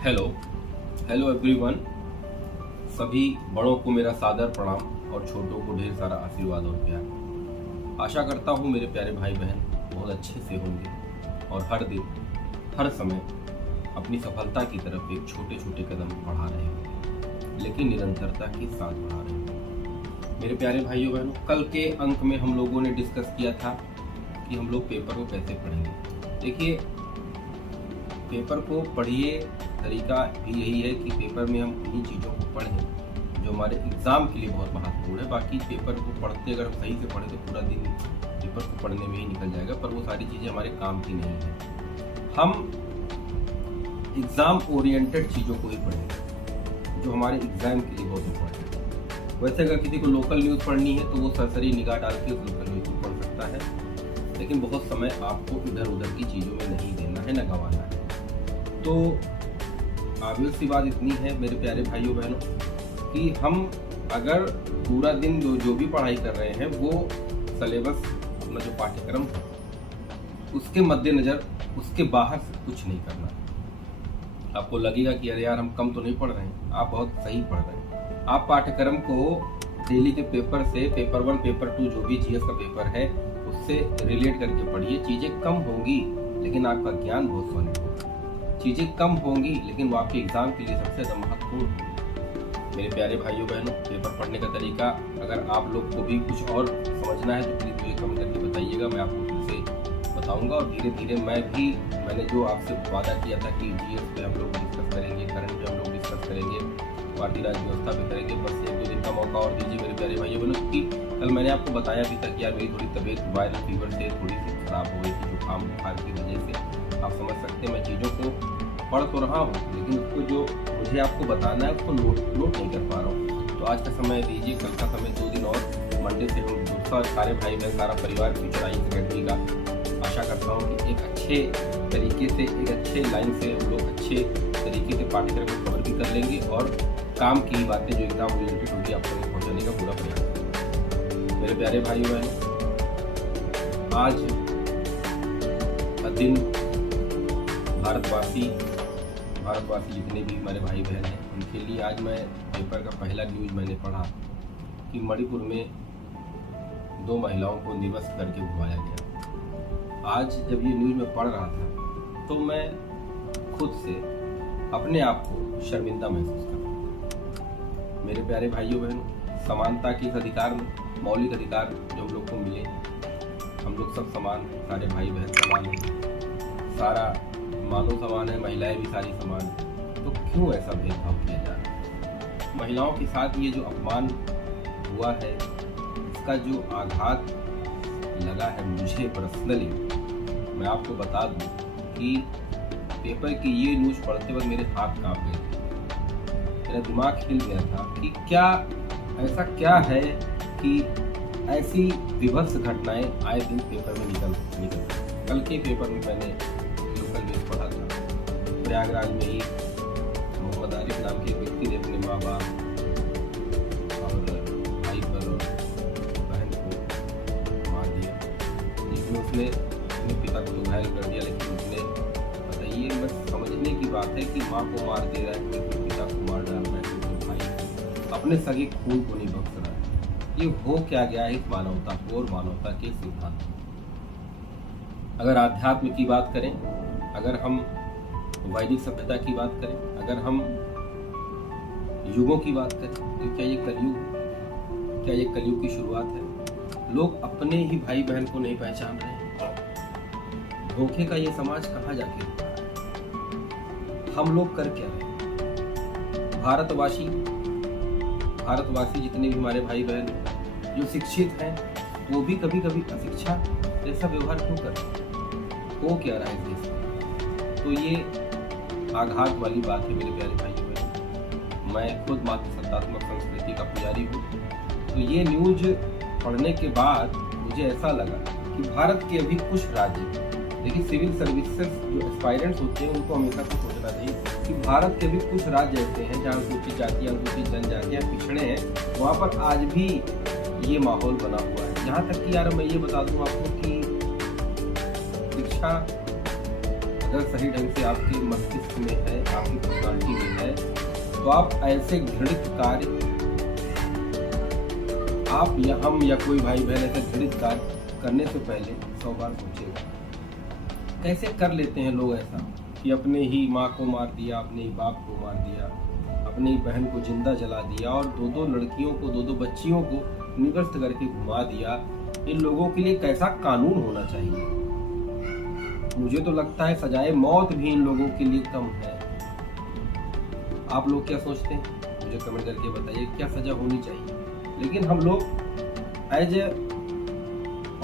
Hello hello everyone. सभी बड़ों को मेरा सादर प्रणाम और छोटों को ढेर सारा आशीर्वाद और प्यार। आशा करता हूँ मेरे प्यारे भाई बहन बहुत अच्छे से होंगे और हर दिन हर समय अपनी सफलता की तरफ एक छोटे छोटे कदम बढ़ा रहे होंगे, लेकिन निरंतरता के साथ बढ़ा रहे होंगे। मेरे प्यारे भाइयों बहनों, कल के अंक में हम लोगों ने डिस्कस किया था कि हम लोग पेपर को कैसे पढ़ेंगे। देखिए, पेपर को पढ़िए, तरीका भी यही है कि पेपर में हम उन्हीं चीज़ों को पढ़ें जो हमारे एग्ज़ाम के लिए बहुत महत्वपूर्ण है। बाकी पेपर को पढ़ते अगर हम सही से पढ़ें तो पूरा दिन पेपर को पढ़ने में ही निकल जाएगा, पर वो सारी चीज़ें हमारे काम की नहीं है। हम एग्ज़ाम ओरिएंटेड चीज़ों को ही पढ़ेंगे जो हमारे एग्ज़ाम के लिए बहुत इम्पोर्टेंट है। वैसे अगर किसी को लोकल न्यूज़ पढ़नी है तो वो सरसरी निगाह डाल के उस लोकल न्यूज़ को पढ़ सकता है, लेकिन बहुत समय आपको इधर उधर की चीज़ों में नहीं देना है, न गंवाना है। तो आगे सी बात इतनी है मेरे प्यारे भाइयों बहनों कि हम अगर पूरा दिन जो भी पढ़ाई कर रहे हैं वो सिलेबस, अपना जो पाठ्यक्रम है उसके मद्देनज़र, उसके बाहर से कुछ नहीं करना। आपको लगेगा कि अरे यार हम कम तो नहीं पढ़ रहे हैं, आप बहुत सही पढ़ रहे हैं। आप पाठ्यक्रम को डेली के पेपर से पेपर 1 पेपर 2 जो भी जीएस का पेपर है उससे रिलेट करके पढ़िए। चीज़ें कम होंगी लेकिन आपका ज्ञान बहुत सॉलिड होगा। चीज़ें कम होंगी लेकिन वो आपके एग्ज़ाम के लिए सबसे ज़्यादा महत्वपूर्ण होंगी। मेरे प्यारे भाइयों बहनों, पेपर पढ़ने का तरीका अगर आप लोग को भी कुछ और समझना है तो प्लीज़ मुझे कमेंट करके बताइएगा, मैं आपको फिर से बताऊंगा। और धीरे धीरे मैंने जो आपसे वादा किया था कि जीएस पे हम लोग डिस्कस करेंगे, करंट पे हम लोग डिस्कस करेंगे, भारतीय राज्य व्यवस्था पे करेंगे, बस 1-2 दिन का मौका और दीजिए मेरे प्यारे भाइयों बहनों। क्योंकि कल मैंने आपको बताया भी था कि यार मेरी थोड़ी तबीयत वायरल फीवर से थोड़ी सी खराब हो गई थी, जुकाम बुखार की वजह से। आप समझ सकते हैं मैं चीज़ों को पढ़ तो रहा हूँ लेकिन उसको जो मुझे आपको बताना है उसको नोट नहीं कर पा रहा हूँ। तो आज का समय दीजिए, कल का समय 2 दिन और, मंडे से हम दूसरा सारे भाई बहन सारा परिवार फ्यूचर आई अकेडमी का आशा करता हूँ कि एक अच्छे तरीके से, एक अच्छे लाइन से हम लोग अच्छे तरीके से पाठ्यक्रम को कवर भी कर लेंगे और काम की बातें जो एग्जाम रिलेटेड होगी आप तक पहुँचाने का पूरा प्रयास करेंगे। मेरे प्यारे भाइयों बहनों, आज का दिन भारतवासी जितने भी हमारे भाई बहन हैं उनके लिए आज मैं पेपर का पहला न्यूज़ मैंने पढ़ा कि मणिपुर में 2 महिलाओं को निवस्त करके भुलाया गया। आज जब ये न्यूज़ मैं पढ़ रहा था तो मैं खुद से अपने आप को शर्मिंदा महसूस कर रहा। मेरे प्यारे भाइयों बहनों, समानता के इस अधिकार में, मौलिक अधिकार जो हम लोग को मिले, हम लोग सब समान हैं, सारे भाई बहन समान हैं, सारा मानव समान है, महिलाएं भी सारी समान हैं, तो क्यों ऐसा भेदभाव किया जा रहा है? महिलाओं के साथ ये जो अपमान हुआ है, इसका जो आघात लगा है मुझे पर्सनली, मैं आपको बता दूं कि पेपर की ये न्यूज़ पढ़ते वक्त मेरे हाथ कांप गए थे। मेरा दिमाग हिल गया था कि क्या ऐसा क्या है कि ऐसी विभत्स घटनाएं आए दिन पेपर में निकल। कल के पेपर में मैंने लोकल न्यूज़ पढ़ा था, प्रयागराज में ही मोहम्मद आरिफ नाम के व्यक्ति ने अपने माँ बाप और भाई पर और बहन को मार दिया, लेकिन उसने अपने पिता को तो घायल कर दिया। लेकिन उसने बताइए, बस समझने की बात है कि माँ को मार दे रहा है, अपने पिता को मार डाल रहा है, तो भाई अपने सगे खून को नहीं बख्श रहा है। ये हो क्या गया है इस मानवता को और मानवता के सिद्धांत को। अगर आध्यात्म की बात करें, अगर हम वैदिक सभ्यता की बात करें, अगर हम युगों की बात करें, तो क्या ये कलयुग है? क्या ये कलयुग की शुरुआत है? लोग अपने ही भाई बहन को नहीं पहचान रहे हैं। धोखे का ये समाज कहाँ जाके रुका है? हम लोग कर क्या रहे हैं? भारतवासी जितने भी हमारे भाई बहन जो शिक्षित हैं वो भी कभी कभी अशिक्षा जैसा व्यवहार क्यों कर रहे हैं? हो क्या रहा है देश में? तो ये आघात वाली बात है मेरे प्यारे भाइयों बहनों। मैं खुद मातृसत्तात्मक संस्कृति का पुजारी हूँ, तो ये न्यूज़ पढ़ने के बाद मुझे ऐसा लगा कि भारत के अभी कुछ राज्य, देखिए सिविल सर्विसेज जो एस्पायरेंट्स होते हैं उनको हमेशा तो सोचना चाहिए कि भारत के भी कुछ राज्य ऐसे हैं जहाँ अनुसूचित जातियाँ, अनुसूचित जनजातियाँ पिछड़े हैं, वहाँ पर आज भी ये माहौल बना हुआ है। यहाँ तक कि यार मैं ये बता दूँ आपको कि शिक्षा अगर सही ढंग से आपके मस्तिष्क में है, आपकी पर्सनालिटी में है, तो आप ऐसे घृणित कार्य, आप या हम या कोई भाई बहन ऐसे घृणित कार्य करने से पहले 100 बार सोचेगा। कैसे कर लेते हैं लोग ऐसा कि अपने ही माँ को मार दिया, अपने ही बाप को मार दिया, अपनी बहन को जिंदा जला दिया और दो लड़कियों को, दो बच्चियों को निगस्त करके घुमा दिया। इन लोगों के लिए कैसा कानून होना चाहिए? मुझे तो लगता है सजाए मौत भी इन लोगों के लिए कम है। आप लोग क्या सोचते हैं? मुझे कमेंट करके बताइए क्या सजा होनी चाहिए। लेकिन हम लोग एज ए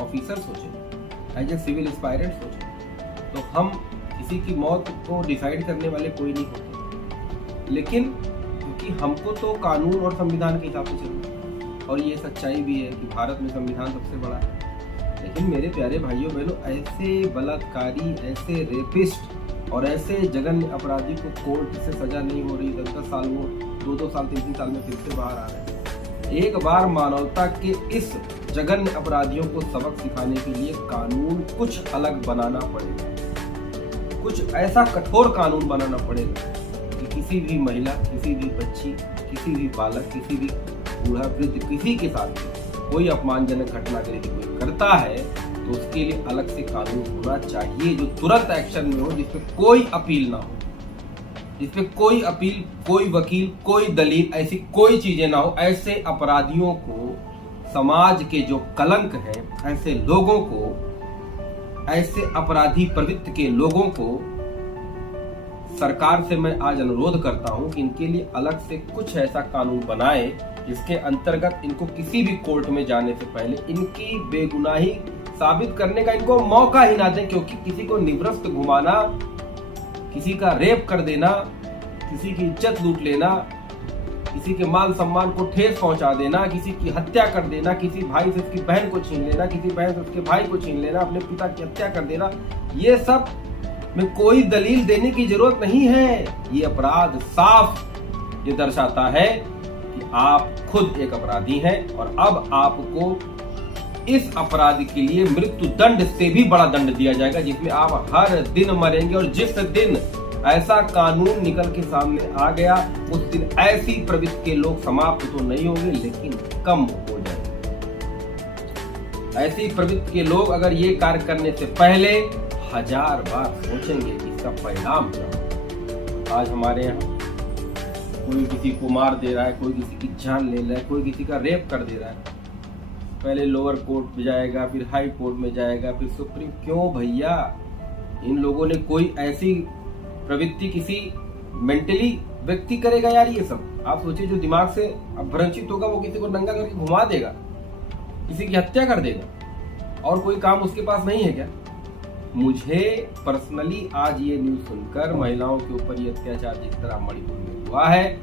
ऑफिसर सोचें, एज ए सिविल एस्पायरेंट सोचें, तो हम किसी की मौत को डिसाइड करने वाले कोई नहीं होते। लेकिन क्योंकि हमको तो कानून और संविधान के हिसाब से चलना है, और ये सच्चाई भी है कि भारत में संविधान सबसे बड़ा है। लेकिन मेरे प्यारे भाइयों बहनों, ऐसे बलात्कारी, ऐसे रेपिस्ट और ऐसे जघन्य अपराधी को कोर्ट से सजा नहीं हो रही, 10-10 साल में, 2-2 साल 3-3 साल में फिर से बाहर आ रहे हैं। एक बार मानवता के इस जघन्य अपराधियों को सबक सिखाने के लिए कानून कुछ अलग बनाना पड़ेगा, कुछ ऐसा कठोर कानून बनाना पड़ेगा कि किसी भी महिला, किसी भी बच्ची, किसी भी बालक, किसी भी बूढ़ा वृद्ध, किसी के साथ कोई अपमानजनक घटना यदि कोई करता है तो उसके लिए अलग से कानून होना चाहिए, जो तुरंत एक्शन में हो, जिसपे कोई अपील ना हो, जिसपे कोई अपील, कोई वकील, कोई दलील, ऐसी कोई चीजें ना हो। ऐसे अपराधियों को, समाज के जो कलंक है, ऐसे लोगों को, ऐसे अपराधी प्रवृत्ति के लोगों को सरकार से मैं आज अनुरोध करता हूं कि इनके लिए अलग से कुछ ऐसा कानून बनाए जिसके अंतर्गत इनको किसी भी कोर्ट में जाने से पहले इनकी बेगुनाही साबित करने का इनको मौका ही ना दें। क्योंकि किसी को निवृत्त घुमाना, किसी का रेप कर देना, किसी की इज्जत लूट लेना, किसी के मान सम्मान को ठेस पहुंचा देना, किसी की हत्या कर देना, किसी भाई से उसकी बहन को छीन लेना, किसी बहन से उसके भाई को छीन लेना, अपने पिता की हत्या कर देना, ये सब में कोई दलील देने की जरूरत नहीं है। ये अपराध साफ ये दर्शाता है कि आप खुद एक अपराधी हैं और अब आपको इस अपराध के लिए मृत्यु दंड से भी बड़ा दंड दिया जाएगा, जिसमें आप हर दिन मरेंगे। और जिस दिन ऐसा कानून निकल के सामने आ गया, उस दिन ऐसी प्रवृत्ति के लोग समाप्त तो नहीं होंगे, लेकिन कम हो जाएंगे। ऐसी प्रवृत्ति के लोग अगर ये कार्य करने से पहले 1000 बार सोचेंगे कि इसका परिणाम क्या होगा। आज हमारे यहाँ कोई किसी को मार दे रहा है, कोई किसी की जान ले रहा है, कोई किसी का रेप कर दे रहा है, पहले लोअर कोर्ट में जाएगा, फिर हाई कोर्ट में जाएगा, फिर सुप्रीम। क्यों भैया? इन लोगों ने कोई ऐसी प्रवृत्ति किसी मेंटली व्यक्ति करेगा यार? ये सब आप सोचिए, जो दिमाग से अपभ्रंशित होगा वो किसी को नंगा करके घुमा देगा, किसी की हत्या कर देगा, और कोई काम उसके पास नहीं है क्या? मुझे पर्सनली आज ये न्यूज सुनकर महिलाओं के ऊपर ये अत्याचार जिस तरह मणिपुर में हुआ है,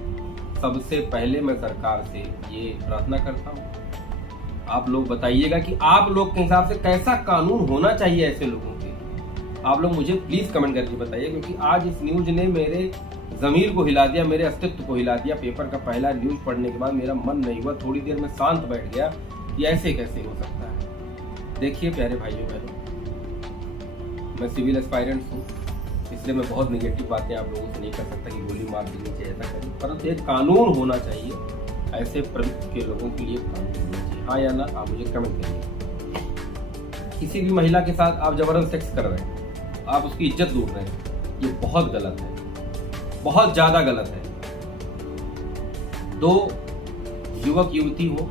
सबसे पहले मैं सरकार से ये प्रार्थना करता हूँ, आप लोग बताइएगा कि आप लोग के हिसाब से कैसा कानून होना चाहिए ऐसे लोगों के। आप लोग मुझे प्लीज कमेंट करके बताइए, क्योंकि आज इस न्यूज ने मेरे जमीर को हिला दिया, मेरे अस्तित्व को हिला दिया। पेपर का पहला न्यूज पढ़ने के बाद मेरा मन नहीं हुआ, थोड़ी देर में शांत बैठ गया कि ऐसे कैसे हो सकता है। देखिए प्यारे भाइयों बहनों, मैं सिविल एस्पायरेंट हूँ, इसलिए मैं बहुत निगेटिव बातें आप लोगों से नहीं कर सकता कि गोली मार देनी चाहिए, ऐसा करें, परंतु एक कानून होना चाहिए, ऐसे प्रवृत्ति के लोगों के लिए कानून होना चाहिए। हाँ या ना, आप मुझे कमेंट करिए। किसी भी महिला के साथ आप जबरदस्त सेक्स कर रहे हैं, आप उसकी इज्जत लूट रहे हैं, ये बहुत गलत है, बहुत ज्यादा गलत है। दो युवक युवती हो,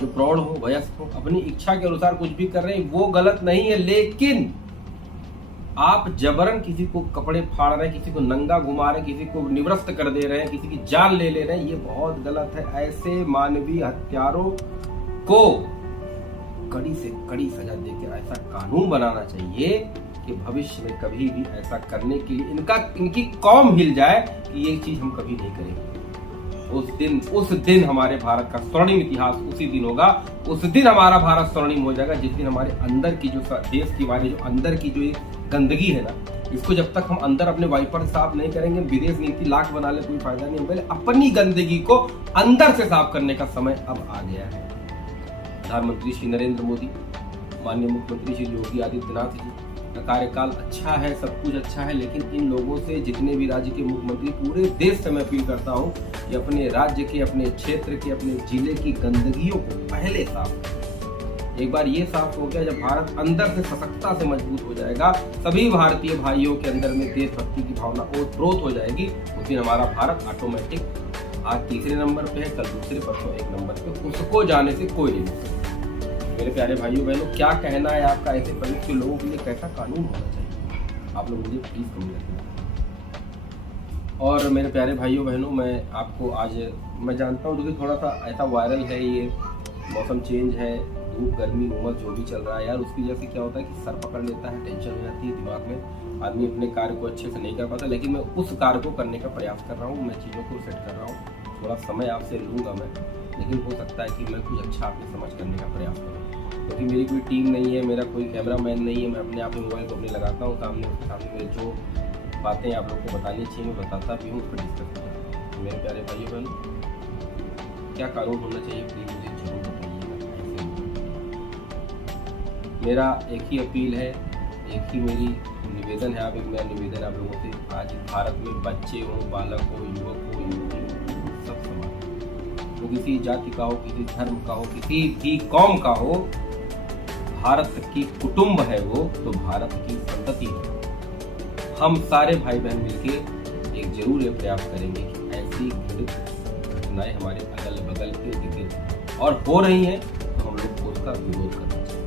जो प्रौढ़ हो, वयस्क हो, अपनी इच्छा के अनुसार कुछ भी कर रहे हैं, वो गलत नहीं है। लेकिन आप जबरन किसी को कपड़े फाड़ रहे हैं, किसी को नंगा घुमा रहे हैं, किसी को निवृत्त कर दे रहे हैं, किसी की जान ले रहे हैं, ये बहुत गलत है। ऐसे मानवीय हत्यारों को कड़ी से कड़ी सजा देकर ऐसा कानून बनाना चाहिए कि भविष्य में कभी भी ऐसा करने के लिए इनकी कौम हिल जाए कि ये चीज हम कभी नहीं करेंगे। उस दिन हमारे भारत का स्वर्णिम इतिहास उसी दिन होगा। उस दिन हमारा भारत स्वर्णिम हो जाएगा, जिस दिन हमारे अंदर की जो देश की हमारे जो अंदर की जो गंदगी है ना, इसको जब तक हम अंदर अपने वाइपर साफ नहीं करेंगे, विदेश नीति लाख बना ले कोई फायदा नहीं। पहले अपनी गंदगी को अंदर से साफ करने का समय अब आ गया है। प्रधानमंत्री श्री नरेंद्र मोदी, माननीय मुख्यमंत्री श्री योगी आदित्यनाथ जी, कार्यकाल अच्छा है, सब कुछ अच्छा है, लेकिन इन लोगों से, जितने भी राज्य के मुख्यमंत्री, पूरे देश से मैं अपील करता हूँ कि अपने राज्य के, अपने क्षेत्र के, अपने जिले की गंदगियों को पहले साफ करें। एक बार ये साफ हो गया, जब भारत अंदर से सशक्ता से मजबूत हो जाएगा, सभी भारतीय भाइयों के अंदर में देशभक्ति की भावना ओतप्रोत हो जाएगी, उस दिन हमारा भारत ऑटोमेटिक आज तीसरे नंबर पे है, कल दूसरे, परसों एक नंबर पे, उसको जाने से कोई नहीं रोक सकता। मेरे प्यारे भाइयों बहनों, क्या कहना है आपका ऐसे प्रदेश के लोगों के लिए, कैसा कानून होना चाहिए, आप लोग मुझे प्लीज कमेंट करें। और मेरे प्यारे भाइयों बहनों, मैं आपको आज, मैं जानता हूँ क्योंकि थोड़ा सा ऐसा वायरल है, ये मौसम चेंज है, धूप गर्मी उमस जो भी चल रहा है यार, उसकी वजह से क्या होता है कि सर पकड़ लेता है, टेंशन हो जाती है दिमाग में, आदमी अपने कार्य को अच्छे से नहीं कर पाता। लेकिन मैं उस कार्य को करने का प्रयास कर रहा हूँ, मैं चीज़ों को सेट कर रहा हूँ, थोड़ा समय आपसे लूँगा मैं, लेकिन हो सकता है कि मैं कुछ अच्छा आपके समझ करने का प्रयास करूँ, क्योंकि मेरी कोई टीम नहीं है, मेरा कोई कैमरा मैन नहीं है, मैं अपने आप ही मोबाइल को अपने लगाता हूँ सामने, उसके सामने मेरे जो बातें आप लोग को बतानी चाहिए मैं बताता भी हूँ, उस पर डिस्कस करता हूँ। मेरे प्यारे भाइयों बहनों, क्या कानून होना चाहिए, प्लीज़ मुझे जरूर बताइएगा। मेरा एक ही अपील है, एक ही मेरी निवेदन है, मेरा निवेदन आप लोगों से, आज भारत में बच्चे हों, बालक हो, युवक हो, युवती हो, सब समान, वो किसी जाति का हो, किसी धर्म का हो, किसी भी कौम का हो, भारत की कुटुंब है वो, तो भारत की संतति है। हम सारे भाई बहन मिलके एक जरूर ये प्रयास करेंगे कि ऐसी घटित घटनाएं हमारे अगल बगल के दिखे और हो रही हैं, तो हम लोग को उसका विरोध करना चाहिए।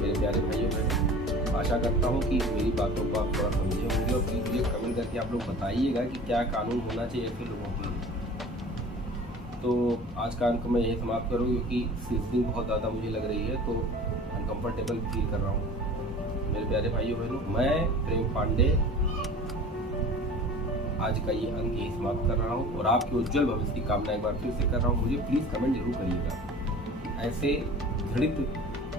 मेरे प्यारे भाइयों बहनों, आशा करता हूँ कि मेरी बातों को आप थोड़ा समझे होंगे, और प्लीज मुझे कमेंट करके आप लोग बताइएगा कि क्या कानून होना चाहिए ऐसे लोगों के लिए। तो आज का अंक मैं यही समाप्त करूँ, क्योंकि सीजनिंग बहुत ज़्यादा मुझे लग रही है, तो अनकम्फर्टेबल फील कर रहा हूँ। मेरे प्यारे भाइयों बहनों, मैं प्रेम पांडे आज का ये अंक यही समाप्त कर रहा हूँ, और आपके उज्जवल भविष्य की कामना एक बार फिर से कर रहा हूँ। मुझे प्लीज़ कमेंट जरूर करिएगा, ऐसे घृणित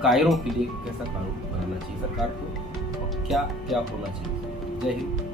कायरों के लिए कैसा कानून बनाना चाहिए सरकार को, और क्या क्या होना चाहिए। जय हिंद।